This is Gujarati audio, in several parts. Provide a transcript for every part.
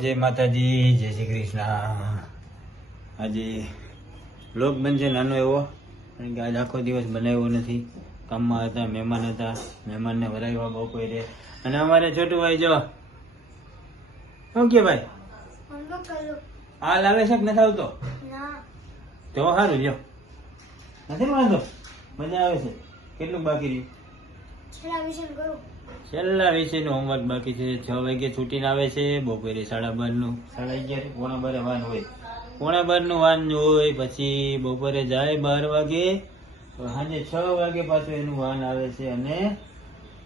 જય માતાજી, જય શ્રી કૃષ્ણ। આજે બ્લોગ બનશે નાનો એવો, કારણ કે આજ આખો દિવસ બનાવ્યો નથી, કામમાં હતા, મહેમાન હતા, મહેમાનને વરાવ્યા બપોરે। અને અમારે છોટુભાઈ જો શું કે ભાઈ હાલ આવે છે કે નથી આવતો? તો સારું જો નથી ને વાંધો, મજા આવે છે। કેટલું બાકી રહ્યું? છેલ્લા વિષયનું હોમવર્ક બાકી છે। 6 વાગે છૂટીને આવે છે, બપોરે 11:30 નું 11:30 પોણા 12 વાન હોય, પોણા 12 નું વાન હોય, પછી બપોરે જાય 12 વાગે, તો સાંજે 6 વાગે પાછું એનું વાન આવે છે। અને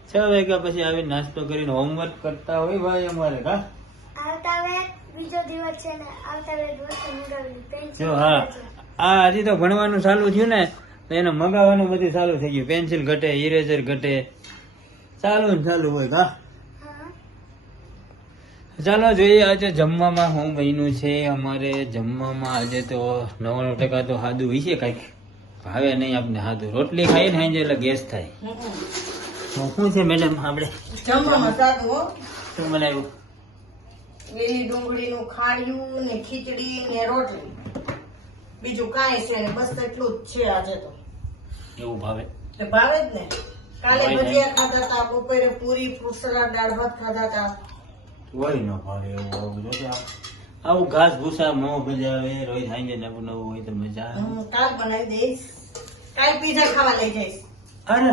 6 વાગ્યા પછી આવીને નાસ્તો કરીને હોમવર્ક કરતા હોય ભાઈ અમારે। હા હા, હજી તો ભણવાનું ચાલુ થયું ને, તો એને મગાવવાનું બધું ચાલુ થઈ ગયું। પેન્સિલ ઘટે, ઇરેઝર ઘટે, ચાલુ ને ચાલુ હોય। કા ચાલો જોઈએ આજે જમવામાં શું બન્યું છે અમારે। જમવામાં આજે તો 99% તો સાદું હોય છે, કઈક ભાવે નહીં આપને સાદું। રોટલી ખાઈ ને સાંજે એટલે ગેસ થાય। તો શું છે મેડમ આપણે જમવામાં સાદું હો? શું બનાવ્યું? લીલી ડુંગળીનું ખાડ્યું ને ખીચડી ને રોટલી, બીજું કાંઈ છે ને, બસ એટલું જ છે આજે તો। એવું ભાવે? તે ભાવે જ ને। કાલે ભજીયા ખાધા હતા, બપોરે પૂરી, ફ્રૂટ સલાડ, દાળ ભાત ખાધા હતા। હોય ન ભાવે એવું આવું જો આવું ઘાસ ભૂસા મોં મજા આવે। રોજ સાંજે નવું નવું હોય તો મજા આવે। કાલ બનાવી દઈશ, કાલ પીઝા ખાવા લઈ જઈશ। અરે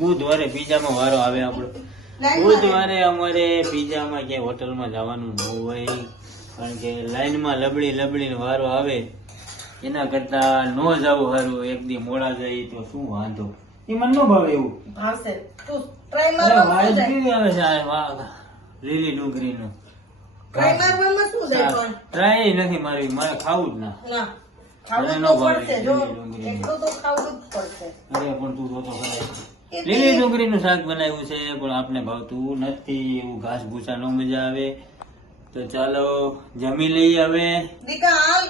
બુધવારે પીઝામાં વારો આવે આપણો। બુધવારે અમારે પીઝામાં ક્યાંય હોટલમાં જવાનું ન હોય, કારણ કે લાઈનમાં લબડીને વારો આવે, એના કરતા ન જવું સારું। એક દી મોડા જાય તો શું વાંધો, એ મને ન ભાવે એવું। ભાવશે તું ટ્રાય અરે મારવા વાઈટ શું કેવી આવે છે આ લીલી ડુંગળીનું? ટ્રાય મારવામાં શું જાય પણ? ટ્રાય નથી મારવી, મારે ખાવું જ ના। ના મને ખાવું ન તો ભાવે પડશે, જો લીલી ડુંગળીનું। એટલું તો ખાવું જ પડશે। અરે પણ તું તો ખરાય લીલી ડુંગળીનું શાક બનાવ્યું છે, પણ આપને ભાવતું નથી એવું। ઘાસ ભૂસા નો મજા આવે। તો ચાલો જમી લઈએ હવે। દીકા હાલ